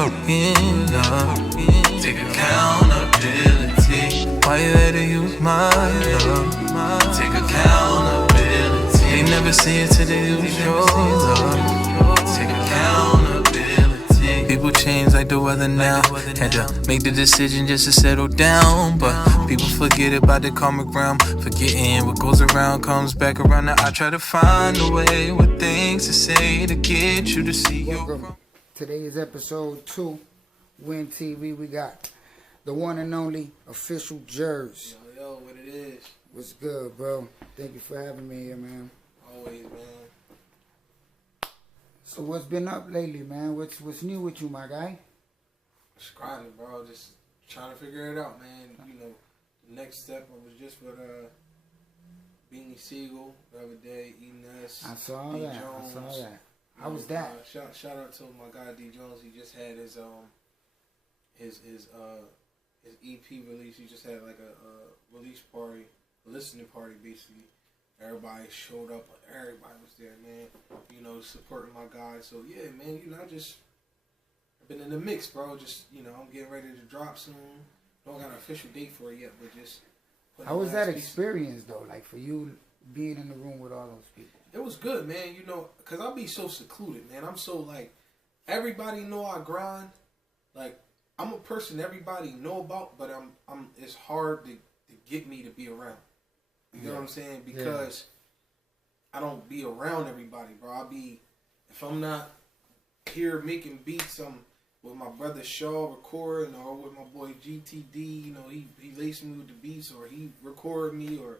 fucking up. Take accountability. Why you had to use my love? Take accountability. They never see it till they use your love. Take accountability. People change like the weather now. Had to make the decision just to settle down, but people forget about the karmic realm. Forgetting what goes around comes back around. Now I try to find a way with things to say to get you to see you. Today is episode 2, WynTV. We got the one and only official Jers. Yo, what it is? What's good, bro? Thank you for having me here, man. Always, man. So what's been up lately, man? What's new with you, my guy? Just grinding, bro. Just trying to figure it out, man. You know, the next step, I was just with Beanie Siegel the other day, eating us. I saw D. that. Jones. I saw that. How was that? Shout out to my guy D. Jones. He just had his EP release. He just had like a release party, a listening party, basically. Everybody showed up. Everybody was there, man. You know, supporting my guy. So yeah, man. You know, I've been in the mix, bro. Just, you know, I'm getting ready to drop soon. Don't got an official date for it yet, but just. How was that experience though? Like for you being in the room with all those people. It was good, man. You know, cause I'll be so secluded, man. I'm so like, everybody know I grind. Like, I'm a person everybody know about, but I'm. It's hard to get me to be around. You know what I'm saying? Because I don't be around everybody, bro. If I'm not here making beats, I'm with my brother Shaw recording, or with my boy GTD. You know, he laced me with the beats, or he recorded me, or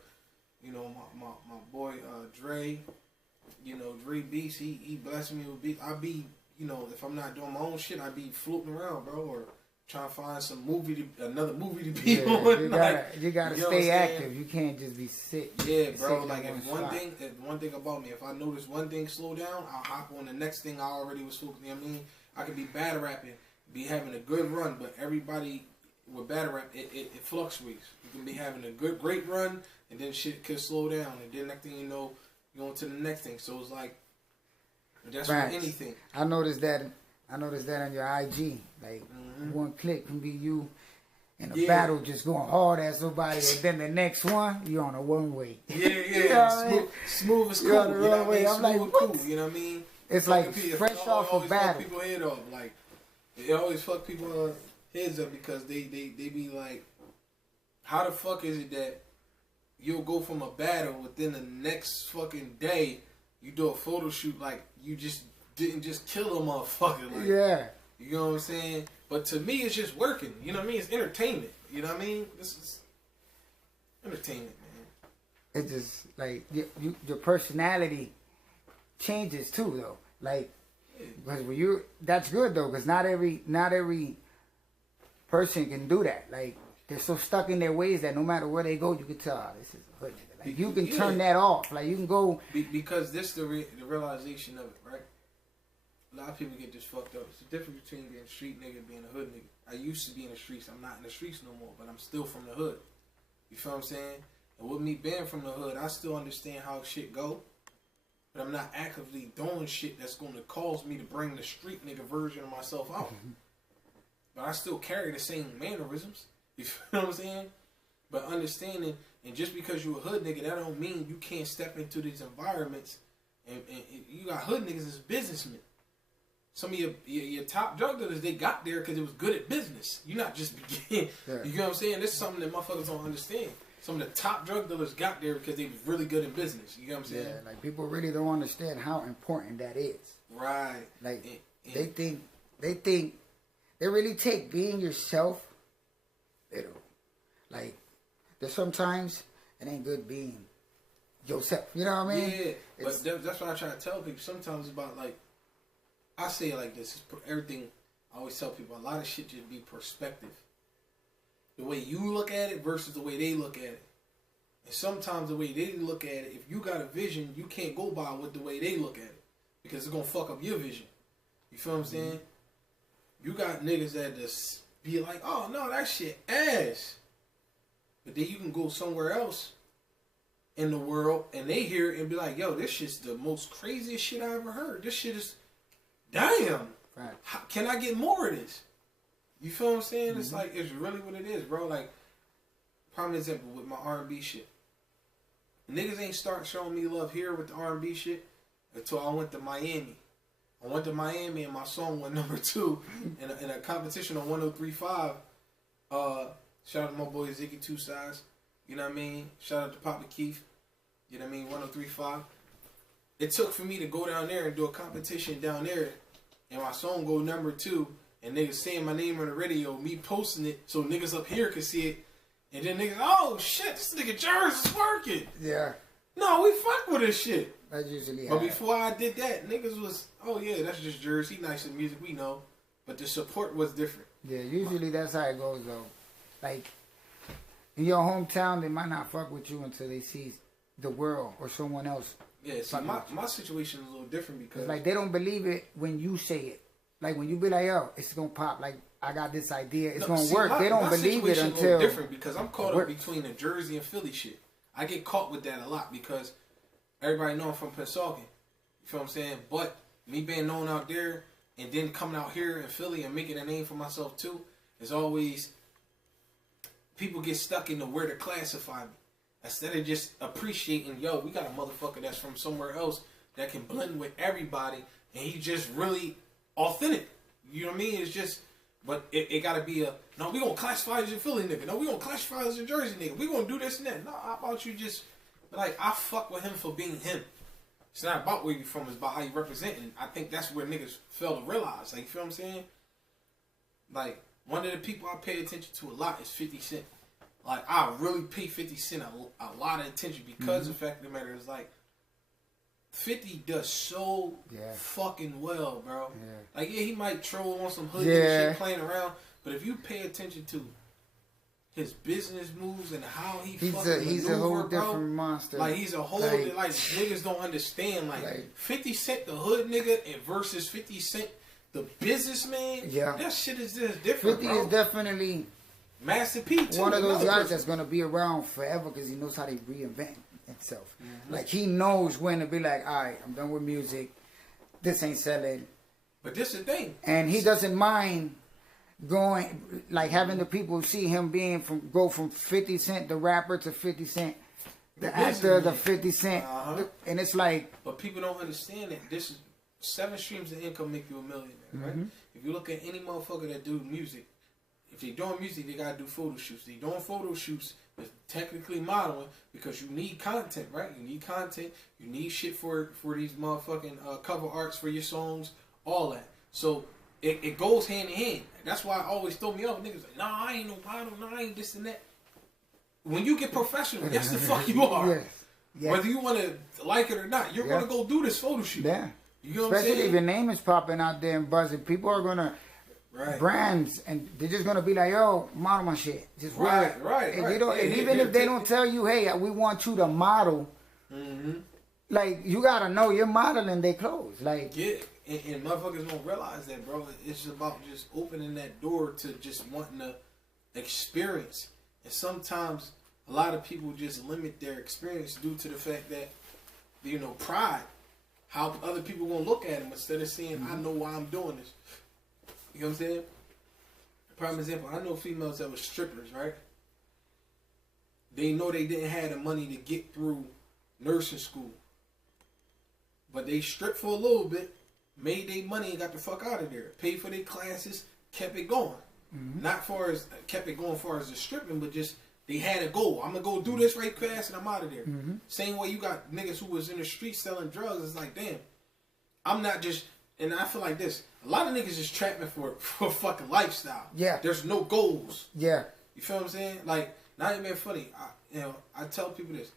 you know, my boy Dre. You know, Dre Beats, he blessed me with beats. I be, you know, if I'm not doing my own shit, I be floating around, bro, or trying to find another movie to be on. You gotta stay active. You can't just be sick. Yeah, bro. Like if one thing about me, if I notice one thing slow down, I'll hop on the next thing I already was focusing. You know what I mean? I could be bad rapping, be having a good run, but everybody with bad rap, it fluctuates. You can be having a great run, and then shit could slow down, and then next thing you know, you're on to the next thing. So it's like that's for anything. I noticed that on your IG. Like one clip can be you in a battle just going hard at somebody, and then the next one you on a one way. Yeah. Smooth as cool. You're on the wrong way. I'm like, what? Cool, you know what I mean? It's like fresh off a battle. People head off. Like it always fuck people heads up because they be like, how the fuck is it that you'll go from a battle within the next fucking day you do a photo shoot like you just didn't just kill a motherfucker. Like, you know what I'm saying? But to me, it's just working. You know what I mean? It's entertainment. You know what I mean? This is entertainment, man. It's just like your personality changes too, though. Like, because when that's good though, because not every person can do that. Like, they're so stuck in their ways that no matter where they go, you can tell, oh, this is a hood nigga. Like, you can turn that off. Like, you can go because this the realization of it, right? A lot of people get this fucked up. It's the difference between being a street nigga and being a hood nigga. I used to be in the streets. I'm not in the streets no more, but I'm still from the hood. You feel what I'm saying? And with me being from the hood, I still understand how shit go. But I'm not actively doing shit that's going to cause me to bring the street nigga version of myself out. But I still carry the same mannerisms. You feel what I'm saying? But understanding, and just because you're a hood nigga, that don't mean you can't step into these environments. And you got hood niggas as businessmen. Some of your top drug dealers, they got there because it was good at business. You're not just beginning. You know what I'm saying? This is something that motherfuckers don't understand. Some of the top drug dealers got there because they was really good at business. You know what I'm saying? Yeah, like people really don't understand how important that is. Right. Like they really take being yourself literal. Like there's sometimes it ain't good being yourself. You know what I mean? Yeah. But that's what I try to tell people. Sometimes about like, I say it like this. Everything, I always tell people, a lot of shit just be perspective. The way you look at it versus the way they look at it. And sometimes the way they look at it, if you got a vision, you can't go by with the way they look at it. Because it's going to fuck up your vision. You feel what I'm saying? You got niggas that just be like, oh no, that shit ass. But then you can go somewhere else in the world and they hear it and be like, yo, this shit's the most craziest shit I ever heard. This shit is, damn. Right. Can I get more of this? You feel what I'm saying? It's like, it's really what it is, bro. Like, prime example with my R&B shit. Niggas ain't start showing me love here with the R&B shit until I went to Miami. I went to Miami and my song went number 2 in a competition on 103.5. Shout out to my boy Ziggy Two Sides. You know what I mean? Shout out to Papa Keith. You know what I mean? 103.5. It took for me to go down there and do a competition down there and my song go number 2 and niggas saying my name on the radio, me posting it so niggas up here could see it. And then niggas, oh shit, this nigga Jers is working. Yeah. No, we fuck with this shit. That's usually But before I did that, niggas was, oh yeah, that's just Jers. He nice in music, we know. But the support was different. Yeah, usually that's how it goes though. Like, in your hometown, they might not fuck with you until they see the world or someone else. Yeah, see, my situation is a little different because... It's like, they don't believe it when you say it. Like, when you be like, yo, it's gonna pop. Like, I got this idea. It's gonna work. They don't believe it until... My situation is a little different because I'm caught up between the Jersey and Philly shit. I get caught with that a lot because everybody know I'm from Pensacola. You feel what I'm saying? But me being known out there and then coming out here in Philly and making a name for myself too, is always... People get stuck into where to classify me. Instead of just appreciating, yo, we got a motherfucker that's from somewhere else that can blend with everybody and he just really authentic. You know what I mean? It's just, but it gotta be a, no, we gonna classify as a Philly nigga. No, we gonna classify as a Jersey nigga. We gonna do this and that. No, how about you just, like, I fuck with him for being him. It's not about where you from, it's about how you represent. And I think that's where niggas fail to realize. Like, you feel what I'm saying? Like, one of the people I pay attention to a lot is 50 Cent. Like, I really pay 50 Cent a lot of attention because the fact of the matter is, like, 50 does so fucking well, bro. Yeah. Like, yeah, he might troll on some hood shit playing around, but if you pay attention to his business moves and how he's a whole different monster. Like, he's a whole, like niggas don't understand. Like 50 Cent, the hood nigga, and versus 50 Cent, the businessman. Yeah. That shit is just different, 50 bro. is definitely... Master P too. One of those guys that's gonna be around forever because he knows how to reinvent himself. Like, he knows when to be like, all right, I'm done with music. This ain't selling. But this is the thing. And he doesn't mind going, like, having the people see him go from 50 Cent the rapper to 50 Cent the actor, the 50 Cent, and it's like. But people don't understand that this is 7 streams of income make you a millionaire, right? If you look at any motherfucker that do music. If they doing music, they gotta do photo shoots. They doing photo shoots, but technically modeling because you need content, right? You need content. You need shit for these motherfucking cover arts for your songs, all that. So it goes hand in hand. That's why I always throw me off. Niggas like, nah, I ain't no model, nah, I ain't this and that. When you get professional, yes, the fuck you are. Yes. Whether you want to like it or not, you're gonna go do this photo shoot. Yeah. You know what I'm saying? Especially if your name is popping out there and buzzing, people are gonna. Brands, and they're just gonna be like, yo, model my shit. Just right. And, you know, and even if they don't tell you, hey, we want you to model, like, you gotta know you're modeling their clothes. Like, yeah, and motherfuckers don't realize that, bro. It's about just opening that door to just wanting to experience. And sometimes a lot of people just limit their experience due to the fact that, you know, pride. How other people gonna look at them instead of saying, I know why I'm doing this. You know what I'm saying? Prime example, I know females that were strippers, right? They know they didn't have the money to get through nursing school. But they stripped for a little bit, made their money and got the fuck out of there. Paid for their classes, kept it going. Not far as, kept it going far as the stripping, but just, they had a goal. I'm going to go do this right fast and I'm out of there. Same way you got niggas who was in the street selling drugs. It's like, damn, I'm not just... And I feel like this. A lot of niggas just trapping for a fucking lifestyle. Yeah. There's no goals. Yeah. You feel what I'm saying? Like, not even funny. I tell people this.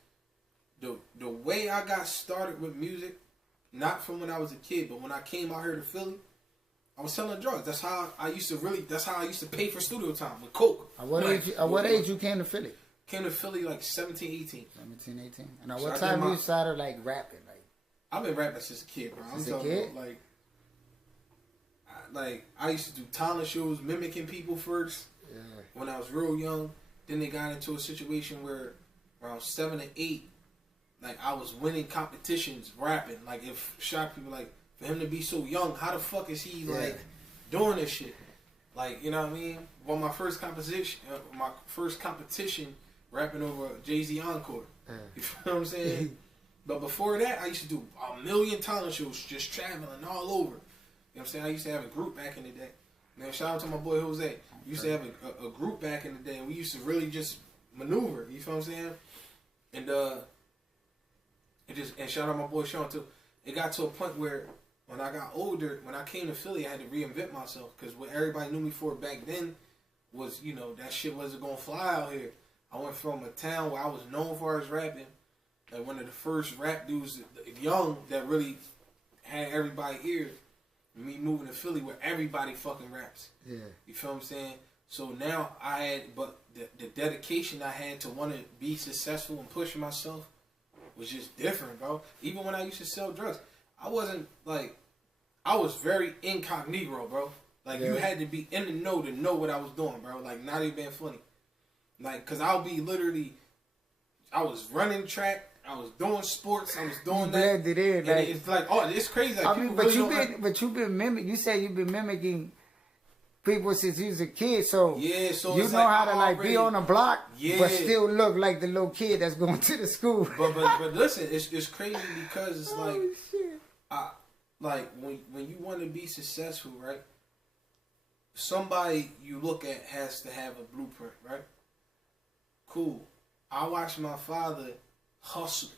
The way I got started with music, not from when I was a kid, but when I came out here to Philly, I was selling drugs. That's how I used to pay for studio time with coke. At what age you came to Philly? Came to Philly like 17, 18. 17, 18. And at what time you started like rapping? Like, I've been rapping since a kid, bro. Since a kid? Like, I used to do talent shows, mimicking people first when I was real young. Then they got into a situation where around 7 or 8, like, I was winning competitions rapping. Like, if shot people, like, For him to be so young, how the fuck is he like doing this shit? Like, you know what I mean? Well, my first competition, rapping over Jay-Z Encore. You feel what I'm saying? But before that, I used to do a million talent shows, just traveling all over. You know what I'm saying? I used to have a group back in the day. Man, shout out to my boy Jose. We used to have a group back in the day, and we used to really just maneuver. You feel what I'm saying? And and shout out my boy Sean too. It got to a point where when I got older, when I came to Philly, I had to reinvent myself because what everybody knew me for back then was, you know, that shit wasn't gonna fly out here. I went from a town where I was known for as rapping, like one of the first rap dudes, young, that really had everybody ear. Me moving to Philly where everybody fucking raps. Yeah. You feel what I'm saying? So now but the dedication I had to want to be successful and push myself was just different, bro. Even when I used to sell drugs, I wasn't like, I was very incognito, bro. Like, you had to be in the know to know what I was doing, bro. Like, not even being funny. Like, cause I'll be literally, I was running track, I was doing sports, I was doing that. It in, and like, it's like, oh, it's crazy. Like, I mean, but you've been mimicking. You say you've been mimicking people since you was a kid, so so you it's know like how to like be on the block, but still look like the little kid that's going to the school. But listen, it's crazy because it's like, like when you want to be successful, right? Somebody you look at has to have a blueprint, right? Cool. I watched my father hustle.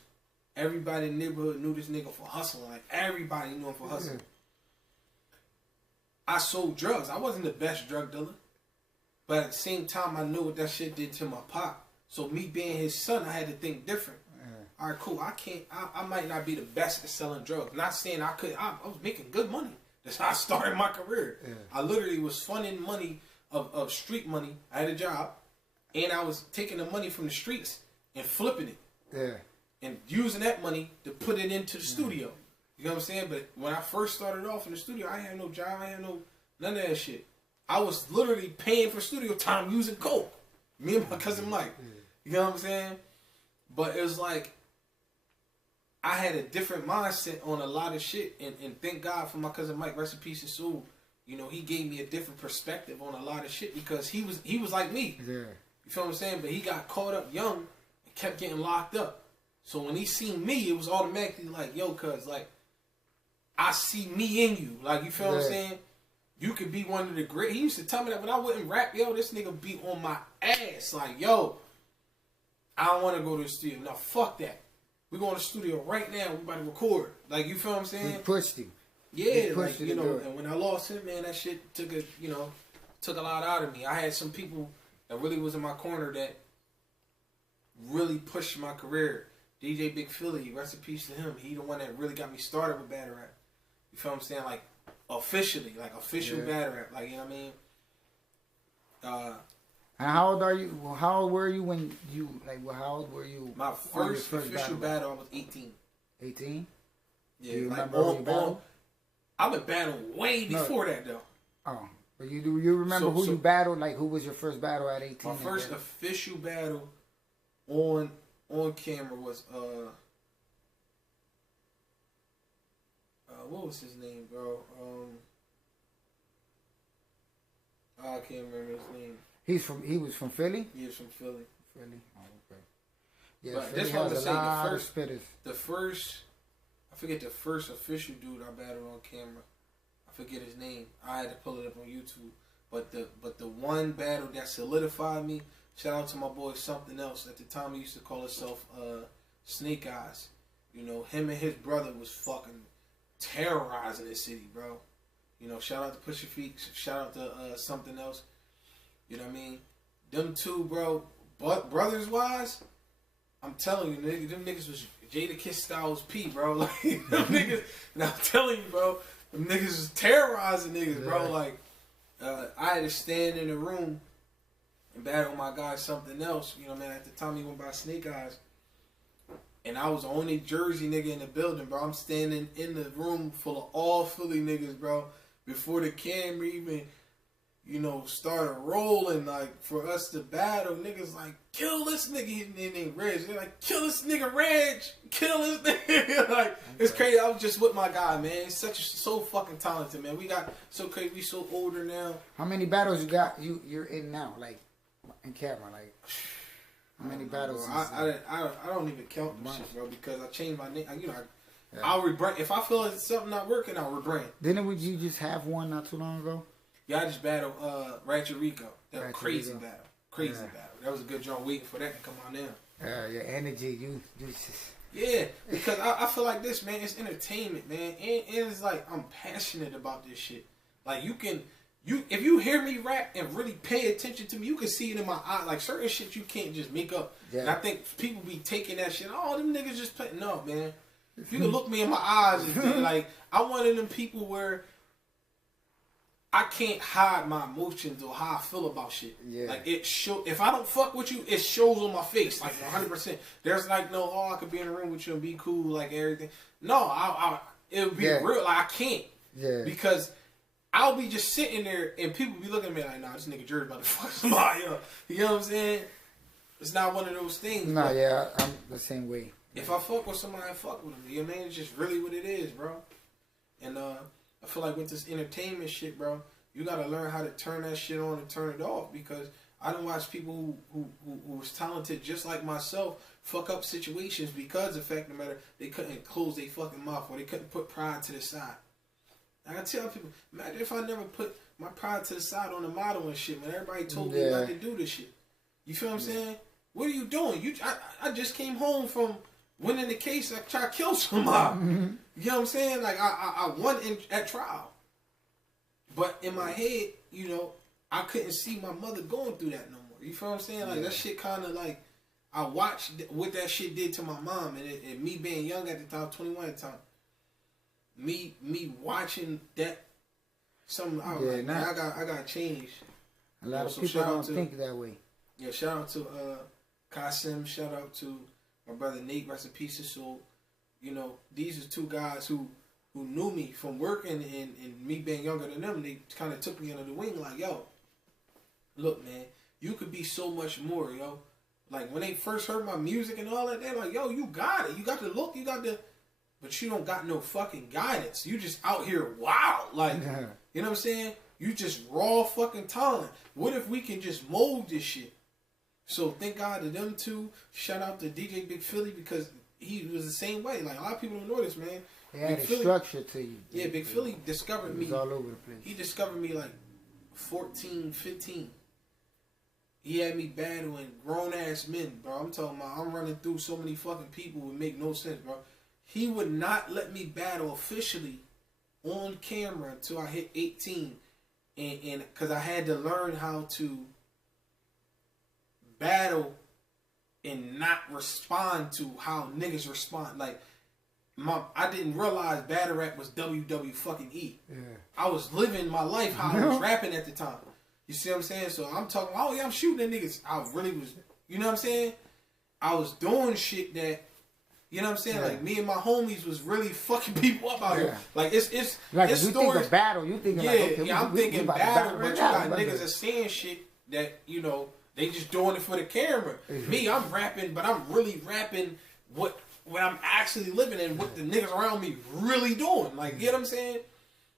Everybody in the neighborhood knew this nigga for hustling. Like, everybody knew him for hustling. I sold drugs. I wasn't the best drug dealer. But at the same time, I knew what that shit did to my pop. So me being his son, I had to think different. All right, cool. I might not be the best at selling drugs. Not saying I could. I was making good money. That's how I started my career. I literally was funding money of street money. I had a job. And I was taking the money from the streets and flipping it. And using that money to put it into the studio. You know what I'm saying? But when I first started off in the studio, I had no job. I had none of that shit. I was literally paying for studio time using coke. Me and my cousin Mike. You know what I'm saying? But it was like, I had a different mindset on a lot of shit. And thank God for my cousin Mike, rest in peace and soul. You know, he gave me a different perspective on a lot of shit because he was like me. You feel what I'm saying? But he got caught up young and kept getting locked up. So when he seen me, it was automatically like, yo, cuz, like, I see me in you. Like, you feel what I'm saying? You could be one of the great. He used to tell me that when I wouldn't rap, yo, this nigga be on my ass. Like, yo, I don't want to go to the studio. Now, fuck that. We go to the studio right now. We about to record. Like, you feel what I'm saying? He pushed him. Yeah, like, you know, and when I lost him, man, that shit took a lot out of me. I had some people that really was in my corner that really pushed my career. DJ Big Philly, rest in peace to him. He the one that really got me started with battle rap. You feel what I'm saying? Like, officially, like official battle rap. Like, you know what I mean? And how old are you? Well, how old were you when you, like, well, how old were you? My first official battle, I was 18. 18? Yeah, do you like remember when you battled? I would battle way before that, though. Oh. But you remember who you battled? Like, who was your first battle at 18? My first official battle on camera was, what was his name, bro? I can't remember his name. He was from Philly? He was from Philly. Philly? Oh, okay. Yeah, but Philly that's what I'm saying. The first, I forget the first official dude I battled on camera. I forget his name. I had to pull it up on YouTube. But the one battle that solidified me, shout out to my boy Something Else. At the time he used to call himself Snake Eyes. You know, him and his brother was fucking terrorizing this city, bro. You know, shout out to Pusha Feet, shout out to Something Else. You know what I mean? Them two, bro, but brothers wise, I'm telling you, nigga, them niggas was Jada Kiss Styles P, bro. Like, them niggas, and I'm telling you, bro, them niggas was terrorizing niggas, bro. Like, I had to stand in the room and battle my guy Something Else. You know, man, at the time he went by Snake Eyes. And I was the only Jersey nigga in the building, bro. I'm standing in the room full of all Philly niggas, bro. Before the camera even, you know, started rolling, like, for us to battle, niggas like, kill this nigga, his name ain't Reg. They're like, kill this nigga Reg, kill this nigga. Like, it's crazy. I was just with my guy, man. He's so fucking talented, man. We got so crazy. We so older now. How many battles you got? You're in now, like in camera, like how many battles? I don't even count this shit, bro, because I changed my name. I'll rebrand if I feel like something not working. I'll rebrand. Didn't you just have one not too long ago? Yeah, I just battled Ratchet Rico. That was crazy Rico. battle. Crazy battle. That was a good joint. Waiting for that to come on now. Your energy, you just. Yeah, because I feel like this, man. It's entertainment, man, and it's like I'm passionate about this shit. Like if you hear me rap and really pay attention to me, you can see it in my eye. Like certain shit you can't just make up. Yeah. And I think people be taking that shit. Oh, them niggas just play. No, man. If you can look me in my eyes and think, like I'm one of them people where I can't hide my emotions or how I feel about shit. Yeah. Like it show if I don't fuck with you, it shows on my face, like 100%. There's like no, oh, I could be in a room with you and be cool, like everything. No, it would be real. Like I can't. Yeah. Because I'll be just sitting there and people be looking at me like, nah, this nigga Jers about to fuck somebody up. You know what I'm saying? It's not one of those things. No, yeah, I'm the same way. If I fuck with somebody, I fuck with them. You know what I mean? It's just really what it is, bro. And I feel like with this entertainment shit, bro, you gotta learn how to turn that shit on and turn it off. Because I done watched people who was talented just like myself fuck up situations because the fact of the matter, they couldn't close their fucking mouth or they couldn't put pride to the side. I tell people, imagine if I never put my pride to the side on the model and shit, man. Everybody told me not to do this shit. You feel what I'm saying? What are you doing? I just came home from winning the case. I tried to kill somebody. You know what I'm saying? Like I won at trial. But in my head, you know, I couldn't see my mother going through that no more. You feel what I'm saying? Like that shit kind of like, I watched what that shit did to my mom. And me being young at the time, 21 at the time. Me watching that, something I was like, man, I got changed. A lot of people don't think that way. Yeah, shout out to Kasim, shout out to my brother Nate, rest in peace his soul. You know, these are two guys who knew me from working and me being younger than them. They kind of took me under the wing like, yo, look, man, you could be so much more, yo. Like when they first heard my music and all that, they're like, yo, you got it. You got the look, you got the... But you don't got no fucking guidance. You just out here wild. Like, you know what I'm saying? You just raw fucking talent. What if we can just mold this shit? So thank God to them two. Shout out to DJ Big Philly because he was the same way. Like, a lot of people don't know this, man. He had a structure to you. Yeah, Big Philly discovered me. All over the place. He discovered me like 14, 15. He had me battling grown-ass men, bro. I'm talking about I'm running through so many fucking people. It would make no sense, bro. He would not let me battle officially on camera until I hit 18. And because I had to learn how to battle and not respond to how niggas respond. Like, I didn't realize battle rap was WW fucking E. Yeah. I was living my life how I was rapping at the time. You see what I'm saying? So I'm talking, oh yeah, I'm shooting at niggas. I really was, you know what I'm saying? I was doing shit that, you know what I'm saying? Yeah. Like me and my homies was really fucking people up out here. Like it's like it's you stories. Think of battle, you thinking like, okay, I'm thinking battle, but you got niggas that saying shit that, you know, they just doing it for the camera. Me, I'm rapping, but I'm really rapping what I'm actually living and what the niggas around me really doing. Like, you know what I'm saying?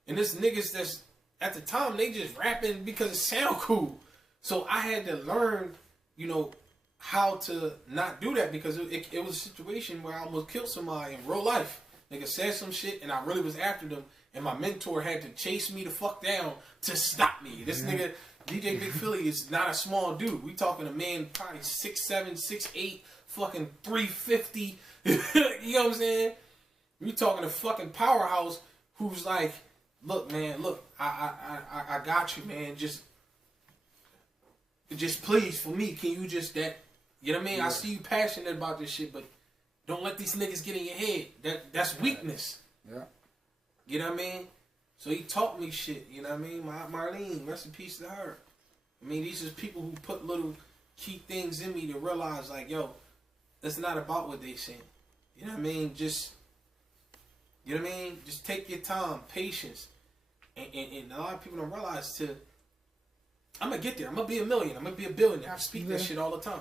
And this niggas that's at the time they just rapping because it sound cool. So I had to learn, you know, how to not do that because it was a situation where I almost killed somebody in real life. Nigga said some shit and I really was after them and my mentor had to chase me the fuck down to stop me. This nigga, DJ Big Philly, is not a small dude. We talking a man probably 6'7", 6'8", fucking 350. You know what I'm saying? We talking a fucking powerhouse who's like, look, man, look, I got you, man. Just please, for me, can you just that? You know what I mean? Yeah. I see you passionate about this shit, but don't let these niggas get in your head. That's weakness. Yeah. You know what I mean? So he taught me shit. You know what I mean? Marlene, rest in peace to her. I mean, these are people who put little key things in me to realize, like, yo, it's not about what they saying. You know what I mean? Just, you know what I mean? Just take your time, patience. And a lot of people don't realize I'm gonna get there. I'm gonna be a million. I'm gonna be a billionaire. I speak that shit all the time.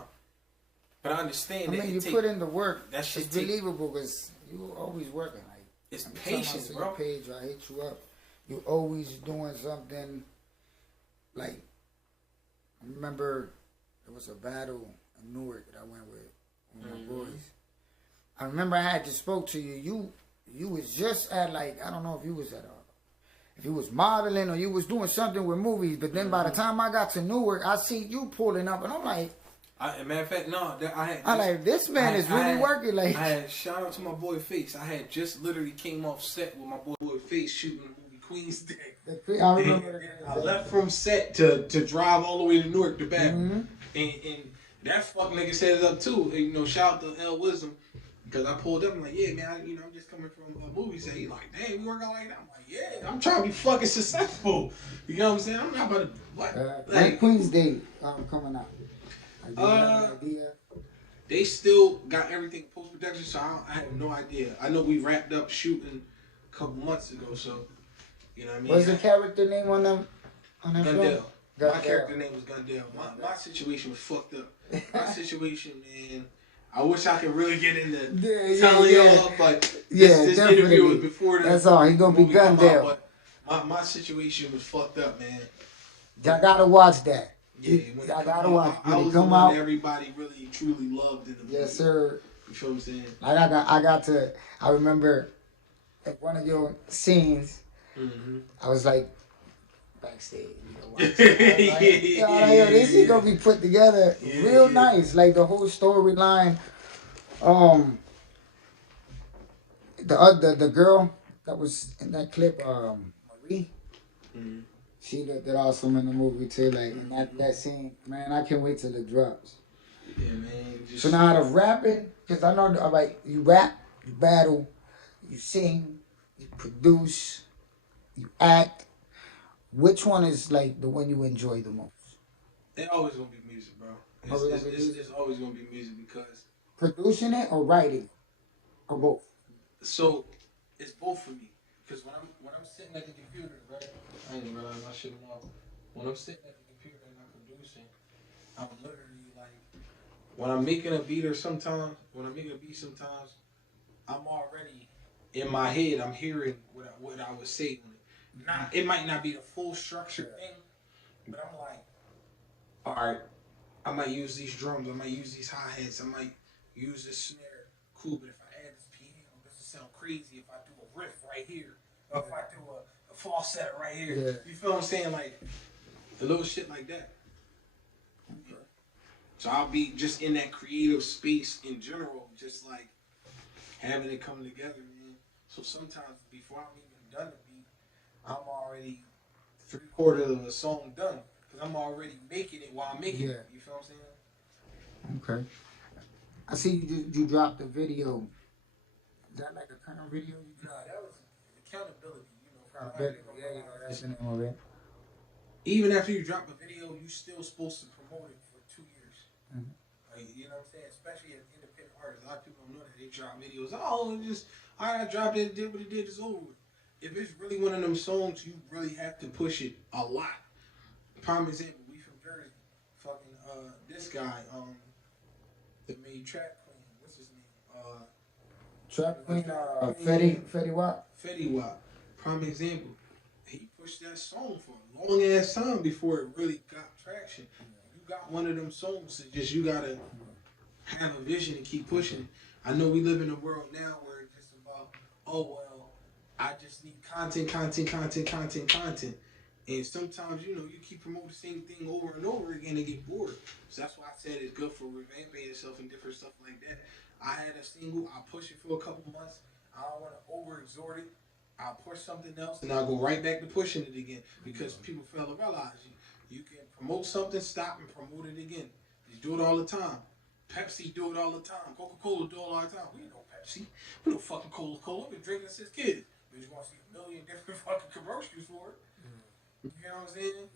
But I understand that. I mean, you put in the work. That shit believable because you always working. Like it's patience, bro. Page, I hit you up. You always doing something. Like I remember, there was a battle in Newark that I went with my boys. I remember I had just spoke to you. You was just at like, I don't know if you was at if you was modeling or you was doing something with movies, but then by the time I got to Newark, I see you pulling up, and I'm like, matter of fact, no, I'm like, this man is really working. Like, I had shout out to my boy Face. I had just literally came off set with my boy Face shooting the movie Queen's Day. I remember. I left from set to drive all the way to Newark to battle, and that fuck nigga set it up too. And, you know, shout out to L Wisdom. Because I pulled up, I'm like, yeah, man, I'm just coming from a movie set. He's like, dang, we work out like that. I'm like, yeah, I'm trying to be fucking successful. You know what I'm saying? I'm not about to, what? Like Queen's Day coming out. Like, do you have an idea? They still got everything post-production, so I have no idea. I know we wrapped up shooting a couple months ago, so, you know what I mean? What's the character name on them? Gundale. My character name was Gundale. My situation was fucked up. My situation, man. I wish I could really get into telling y'all, but this interview was before that's all. He gonna be Gundale. But my situation was fucked up, man. Y'all gotta watch that. Yeah, y'all gotta watch. I was the one everybody really truly loved in the movie. Yes, sir. You feel what I'm saying? I got to. I remember at one of your scenes. I was like backstage. This is gonna be put together real nice, like the whole storyline. The girl that was in that clip, Marie, she did awesome in the movie too. Like in that scene, man, I can't wait till it drops. Yeah, man. So now out of rapping, because I know, like you rap, you battle, you sing, you produce, you act. Which one is like the one you enjoy the most? It's always gonna be music, bro. It's always gonna be music because producing it or writing, or both. So it's both for me. Because when I'm sitting at the computer, right? I didn't realize my shit was off. When I'm sitting at the computer and I'm producing, I'm literally like, when I'm making a beat sometimes, I'm already in my head. I'm hearing what I would say on it. It might not be the full structured thing, but I'm like, all right, I might use these drums, I might use these hi-hats, I might use this snare. Cool, but if I add this piano, this will sound crazy if I do a riff right here, or if I do a falsetto right here. Yeah. You feel what I'm saying? Like, the little shit like that. Okay. So I'll be just in that creative space in general, just like having it come together, man. So sometimes before I'm even done the beat, I'm already 3/4 of the song done. Because I'm already making it while I'm making it. You feel what I'm saying? Okay. I see you dropped a video. Is that like a current video you dropped? That was accountability. That's the name of it. Even after you drop a video, you still supposed to promote it for 2 years. Like, you know what I'm saying? Especially as independent artists. A lot of people don't know that they drop videos. I dropped it, did what it did, it's over with. If it's really one of them songs, you really have to push it a lot. Prime example, we from Jersey. Fucking this guy, that made Trap Queen. What's his name? Trap Queen, Fetty Wap. Fetty Wap. Prime example. He pushed that song for a long ass time before it really got traction. You got one of them songs that just you gotta have a vision and keep pushing it. I know we live in a world now where it's just about, oh well, I just need content. And sometimes, you keep promoting the same thing over and over again and get bored. So that's why I said it's good for revamping yourself and different stuff like that. I had a single, I'll push it for a couple months. I don't want to over-exhort it. I'll push something else, and I'll go right back to pushing it again. Because people fail to realize you can promote something, stop, and promote it again. You do it all the time. Pepsi do it all the time. Coca-Cola do it all the time. We know Pepsi. We know fucking Coca-Cola. We've been drinking since kids. But you're going to see a million different fucking commercials for it. You know what I'm saying?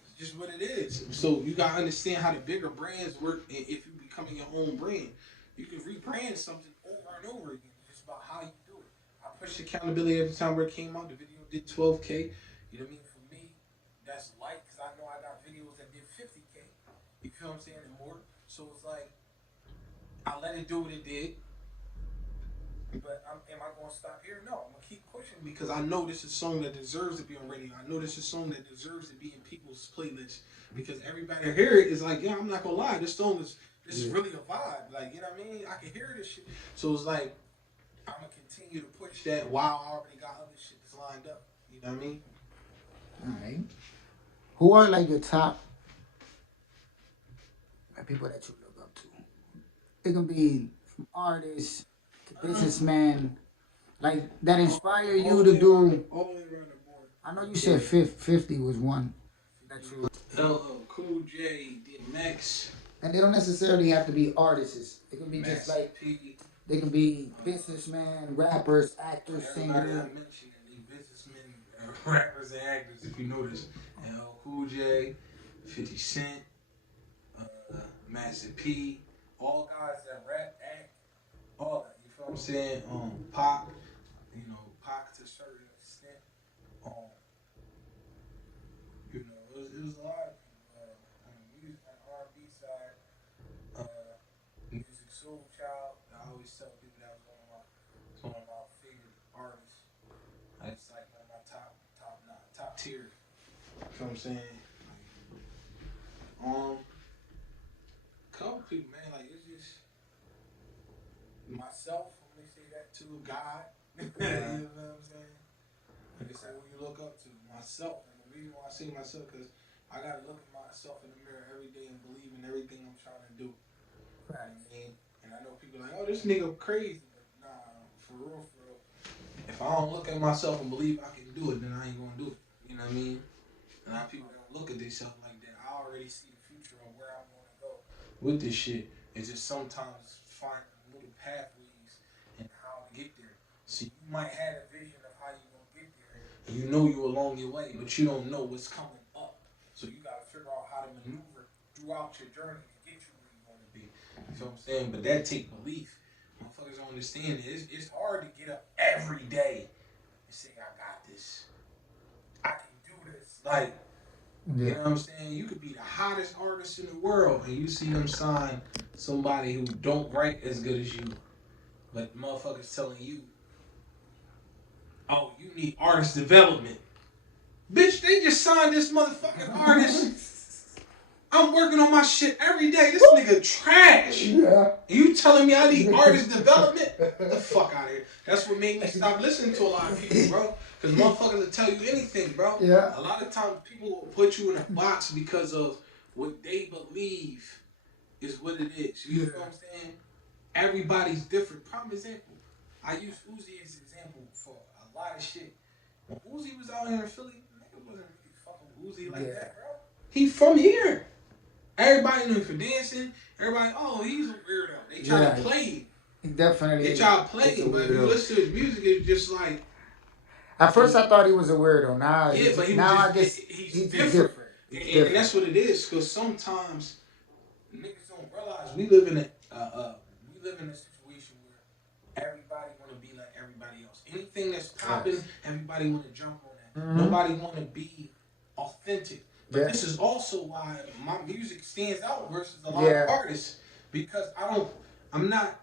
It's just what it is. So you gotta understand how the bigger brands work, and if you're becoming your own brand, you can rebrand something over and over again. It's just about how you do it. I pushed accountability every time where it came out. The video did 12K. You know what I mean? For me, that's light because I know I got videos feel what I'm saying? And more. So it's like, I let it do what it did. But am I going to stop here? No, I'm going to keep pushing because I know this is a song that deserves to be on radio. I know this is a song that deserves to be in people's playlists because everybody that hear it is like, yeah, I'm not going to lie. This song is really a vibe. Like, you know what I mean? I can hear this shit. So it's like, I'm going to continue to push that while I already got other shit that's lined up. You know what I mean? All right. Who are like your top people that you look up to? It can be from artists to businessmen, like that inspire you to do. All the way around the board. I know you said 50 was one that you. LL Cool J, DMX. And they don't necessarily have to be artists. It can be just like P. they can be businessmen, rappers, actors, Everybody I singers. mentioned, these businessmen, rappers, and actors, if you notice. LL Cool J, 50 Cent, Master P, all guys that rap, act, all that. You feel what I'm saying? Pac, you know, Pac to a certain extent. You know, it was a lot of people on the music, on the R&B side. Music Soul Child. I always tell people that was one of my favorite artists. It's like one of my top tier. You know what I'm saying? Couple people, man, like it's just myself. Let me say that too. God. You know what I'm saying? Like I said, when you look up to myself, and the reason why I say myself, because I gotta look at myself in the mirror every day and believe in everything I'm trying to do. Right. And I know people like, oh, this nigga crazy, but nah, for real. If I don't look at myself and believe I can do it, then I ain't gonna do it. You know what I mean? A lot of people don't look at themselves like that. I already see the future of where I'm gonna go with this shit. It's just sometimes finding little pathways and how to get there. So you might have a vision of how you're gonna get there, and you know you along your way, but you don't know what's coming up. So you gotta figure out how to maneuver throughout your journey to get you where you want to be. You feel what I'm saying? But that take belief. Motherfuckers don't understand it. It's hard to get up every day and say, I got this. I can do this. Like, you know what I'm saying? You could be the hottest artist in the world and you see them sign somebody who don't write as good as you. But motherfuckers telling you, oh, you need artist development. Bitch, they just signed this motherfucking artist. I'm working on my shit every day. This nigga trash. Yeah. You telling me I need artist development? Get the fuck out of here. That's what made me stop listening to a lot of people, bro. Because motherfuckers will tell you anything, bro. Yeah. A lot of times people will put you in a box because of what they believe is what it is. You know what I'm saying? Everybody's different. Prime example. I use Uzi as an example for a lot of shit. When Uzi was out here in Philly, nigga wasn't really fucking Uzi like that, bro. He from here. Everybody knew him for dancing. Everybody, oh, he's a weirdo. They try to play him. He definitely. They try to play him, but if you listen to his music, it's just like. At first, I thought he was a weirdo. Now, yeah, but he's different. And that's what it is. Because sometimes niggas don't realize we live in a situation where everybody want to be like everybody else. Anything that's popping, everybody want to jump on that. Mm-hmm. Nobody want to be authentic. But this is also why my music stands out versus a lot of artists, because I'm not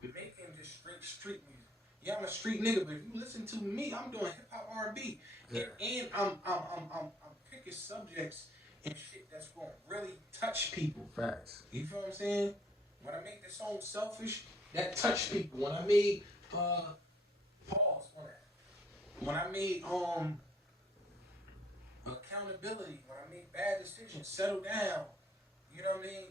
making just straight street music. Yeah, I'm a street nigga, but if you listen to me, I'm doing hip hop R&B, and I'm picking subjects and shit that's gonna really touch people. Facts. You feel what I'm saying? When I make the song "Selfish," that touched people. When I made pause on that. When I made accountability, when I make bad decisions, settle down. You know what I mean?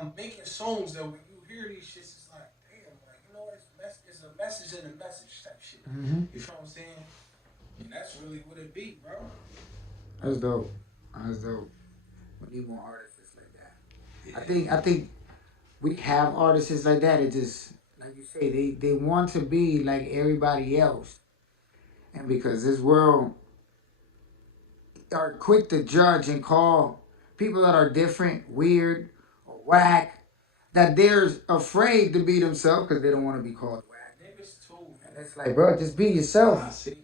I'm making songs that when you hear these shits, it's like, damn, like, you know what? It's a message in a message type shit. Mm-hmm. You feel what I'm saying? And that's really what it be, bro. That's dope. We need more artists like that. Yeah. I think we have artists like that. It just, like you say, they want to be like everybody else. And because this world are quick to judge and call people that are different, weird, or whack, that they're afraid to be themselves because they don't want to be called whack. Niggas told me. And it's like, bro, just be yourself. I see.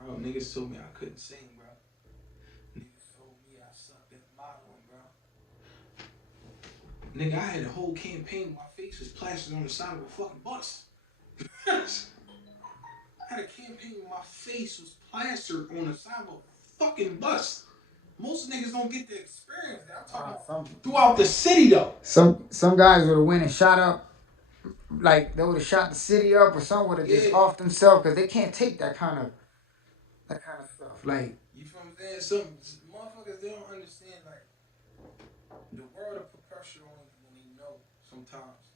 Bro, niggas told me I couldn't sing, bro. Niggas told me I sucked at modeling, bro. Nigga, I had a whole campaign where my face was plastered on the side of a fucking bus. I had a campaign where my face was plastered on the side of a fucking bus. Most niggas don't get the experience that I'm talking about throughout the city though. Some guys would have went and shot up, like they would have shot the city up, or some would have just off themselves because they can't take that kind of stuff. Like, you feel what I'm saying? Some motherfuckers, they don't understand like the world of put pressure on you when they know sometimes.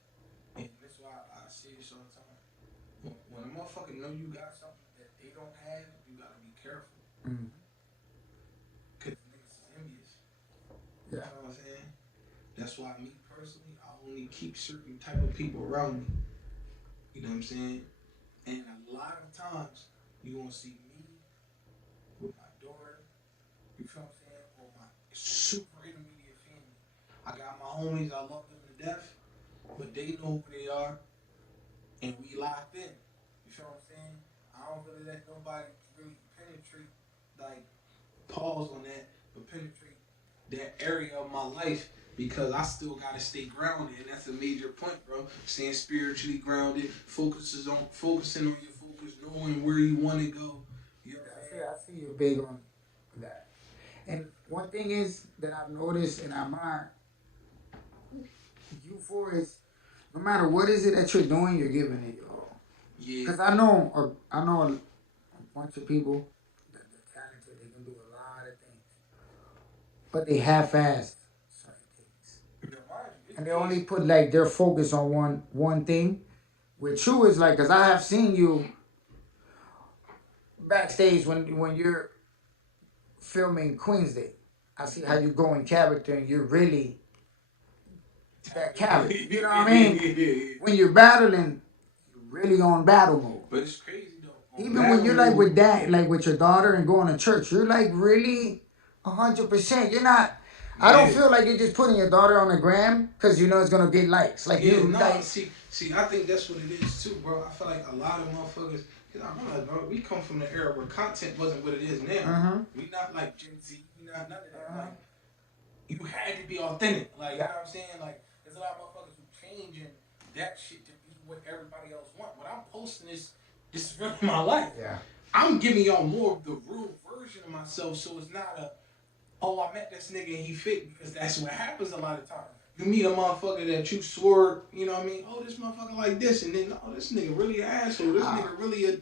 And that's why I say this all the time. When a motherfucker know you got something that they don't have, you gotta be careful. Cause niggas is envious. You know what I'm saying? That's why me personally, I only keep certain type of people around me. You know what I'm saying? And a lot of times, you gonna see me with my daughter, you feel what I'm saying? Or my super intermediate family. I got my homies, I love them to death, but they know who they are, and we locked in. You feel what I'm saying? I don't really let nobody really penetrate, like, pause on that, but penetrate that area of my life because I still gotta stay grounded, and that's a major point, bro. Staying spiritually grounded, focusing on your focus, knowing where you want to go. You know what I'm saying? I see you're big on that. And one thing is that I've noticed and I admire you for is no matter what is it that you're doing, you're giving it your all. Yeah. Because I know a bunch of people that they're talented, they can do a lot of things, but they half-ass certain things, and they only put like their focus on one thing. With you is like, because I have seen you backstage when you're filming Queen's Day. I see how you go in character and you're really that character. You know what I mean? When you're battling, you're really on battle mode. But it's crazy though. Even when you're like with dad, like with your daughter and going to church, you're like really 100%. You're not. I don't feel like you're just putting your daughter on the gram because you know it's gonna get likes. Like see, I think that's what it is too, bro. I feel like a lot of motherfuckers. Cause I realize, bro, we come from the era where content wasn't what it is now. We not like Gen Z. We not none of that. Like, you had to be authentic. Like, you know what I'm saying? Like, there's a lot of motherfuckers who changing that shit to be what everybody else want. What I'm posting is really my life. Yeah. I'm giving y'all more of the real version of myself, so it's not oh, I met this nigga and he fake, because that's what happens a lot of times. You meet a motherfucker that you swore, you know what I mean? Oh, this motherfucker like this, and then, oh, this nigga really an asshole. This nigga really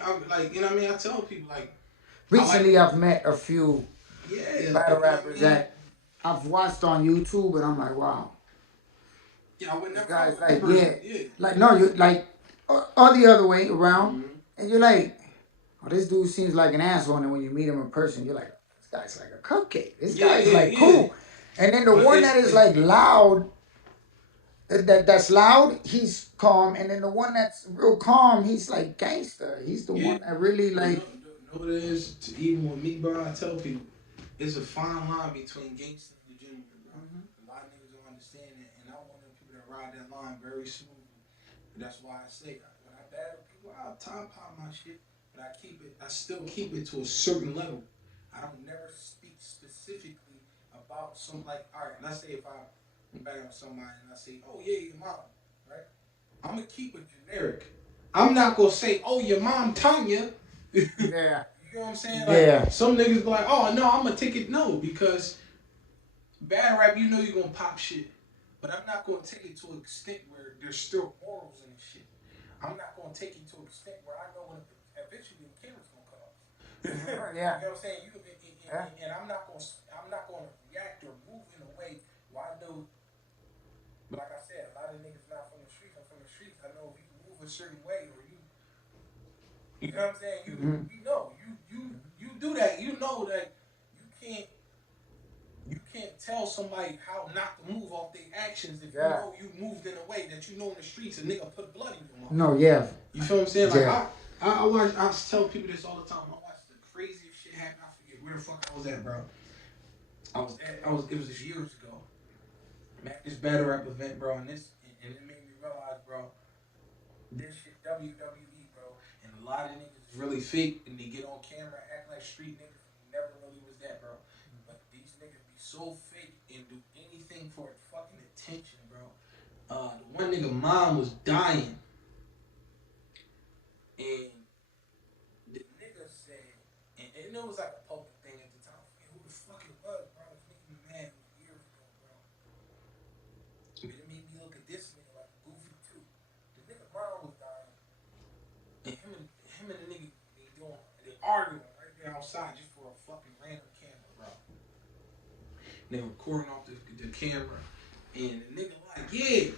I'm like, you know what I mean? I tell people, like, recently I've met a few battle rappers that I've watched on YouTube, and I'm like, wow. Yeah, I would never. Guys, like, like, no, you like, or the other way around, and you're like, oh, this dude seems like an asshole, and then when you meet him in person, you're like, this guy's like a cupcake. This guy's like cool. And then the one that is like loud, that's loud, he's calm, and then the one that's real calm, he's like gangster. He's the one that really like. You know what it is? Even with me, bro, I tell people, it's a fine line between gangster and genuine, bro. A lot of niggas don't understand that, and I'm one of the people that ride that line very smoothly. That's why I say, when I battle people, I'll top pop my shit, but I still keep it to a certain level. I don't never speak specifically about some, like, all right, let's say if I'm battling somebody and I say, oh yeah, your mom, right? I'm gonna keep it generic. I'm not gonna say, oh, your mom Tanya. Yeah. You know what I'm saying? Like, some niggas be like, oh no, I'm gonna take it. No, because bad rap, you know you're gonna pop shit. But I'm not gonna take it to an extent where there's still morals in this shit. I'm not gonna take it to an extent where I know when eventually the camera's gonna cut off. You know what I'm saying? And I'm not gonna react or move in a way where I know. But like I said, a lot of niggas not from the streets. I'm from the streets. I know if you move a certain way or you know what I'm saying? You know, you do that. You know that you can't tell somebody how not to move off their actions if you know you moved in a way that you know in the streets a nigga put blood in your mouth. No, yeah. You feel what I'm saying? Like I tell people this all the time. I watch the craziest shit happen. I forget where the fuck I was at, bro. It was just years ago. I'm at this battle rap event, bro, and it made me realize, bro, this shit WWE, bro, and a lot of niggas is really fake, and they get on camera act like street niggas. Never really was that, bro. But these niggas be so fake and do anything thing for fucking attention, bro. The one nigga mom was dying, and the nigga said, and it was like a public thing at the time. Who the fuck it was, bro? It made me mad years ago, bro. It made me look at this nigga like goofy too. The nigga mom was dying, and him and the nigga they arguing right there outside just for a fucking random camera, bro. They recording off the camera, and the nigga like, yeah,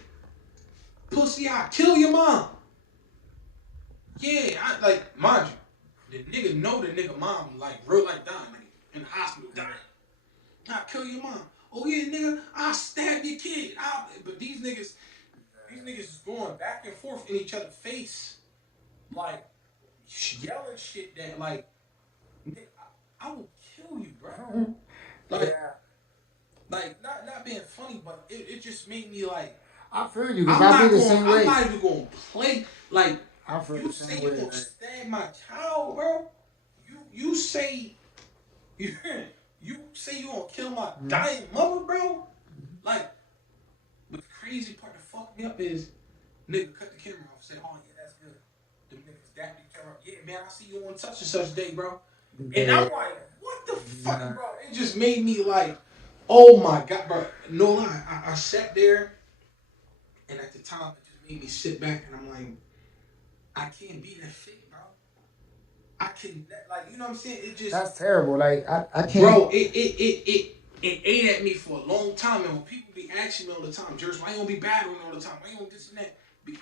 pussy, I kill your mom. Yeah, I like, mind you, the nigga know the nigga mom like real life dying, like in the hospital dying. I kill your mom. Oh yeah, nigga, I stab your kid. But these niggas is going back and forth in each other's face, like yelling shit that like, nigga, I will kill you, bro. Like, Yeah. like not being funny, but it just made me like. I feel you, because I be the same way. I'm not even going to play. Like, I feel you the say same you way. going to stab my child, bro. You say you say you going to kill my dying mother, bro. Like, but the crazy part that fucked me up is nigga cut the camera off, say, oh yeah, that's good. The niggas dap the camera up. Yeah, man, I see you on such and such day, bro. And I'm like, what the fuck, bro? It just made me like, oh my god, bro. No lie, I sat there. And at the time, it just made me sit back, and I'm like, I can't be that fake, bro. I can, like, you know what I'm saying? It just, That's terrible. Like, I can't. bro, it ate at me for a long time. And when people be asking me all the time, Jers, why you gonna be battling all the time? Why you gonna this and that?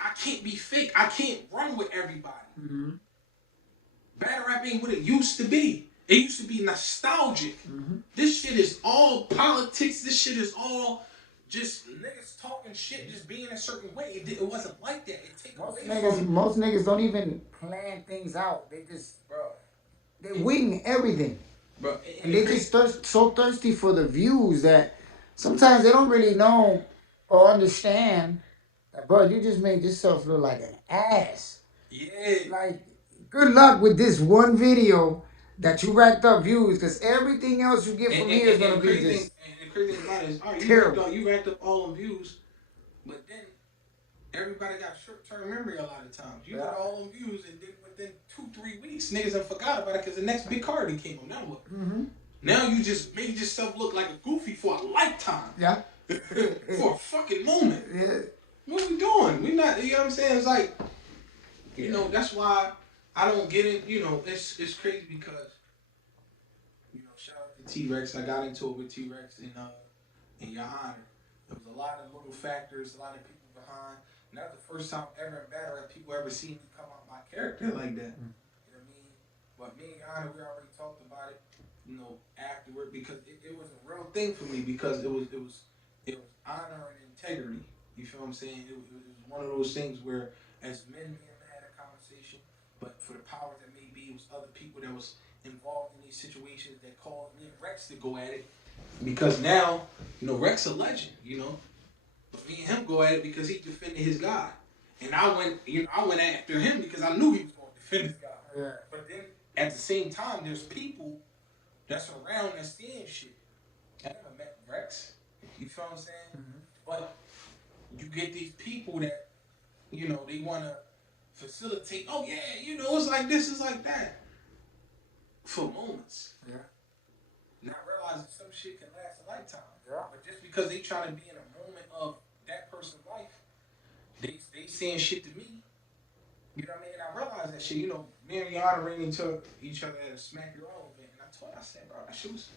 I can't be fake. I can't run with everybody. Mm-hmm. Battle rap ain't what it used to be. It used to be nostalgic. Mm-hmm. This shit is all politics. This shit is all just niggas talking shit, just being a certain way. It wasn't like that. It take most niggas don't even plan things out. They just, bro, they wing everything, bro. And they just so thirsty for the views that sometimes they don't really know or understand that, bro, you just made yourself look like an ass. Yeah. Like, good luck with this one video that you racked up views, because everything else you get from here is gonna be just. And the crazy thing about it is, all right, you racked up all them views, but then everybody got short-term memory a lot of times. You got all them views, and then within 2-3 weeks, niggas have forgot about it because the next big card came on. Now what? Mm-hmm. Now you just made yourself look like a goofy for a lifetime. Yeah. For a fucking moment. Yeah. What we doing? We not, you know what I'm saying? It's like, you know, that's why I don't get it. You know, it's crazy because, you know, shout out to T-Rex. I got into it with T-Rex in your honor. There was a lot of little factors, a lot of people behind. And that was the first time ever in battle that people ever seen me come out my character like that. You know what I mean? But me and your honor, we already talked about it, you know, afterward, because it was a real thing for me, because it was honor and integrity. You feel what I'm saying? It was one of those things where, as men, me and him had a conversation, but for the powers that may be, it was other people that was involved in these situations that caused me and Rex to go at it. Because now, you know, Rex a legend, you know. But me and him go at it because he defended his guy. And I went after him because I knew he was going to defend his guy. Yeah. But then at the same time, there's people that's around that's seeing shit. I never met Rex. You feel what I'm saying? Mm-hmm. But you get these people that, you know, they want to facilitate, oh yeah, you know, it's like this, it's like that. For moments. Yeah. Not realizing some shit can last a lifetime. Yeah. But just because they try to be in a moment of that person's life, they saying shit to me. You know what I mean? And I realized that shit, you know, me and Yana ran into each other at a Smack Your Own event, and I said, bro, that shit was,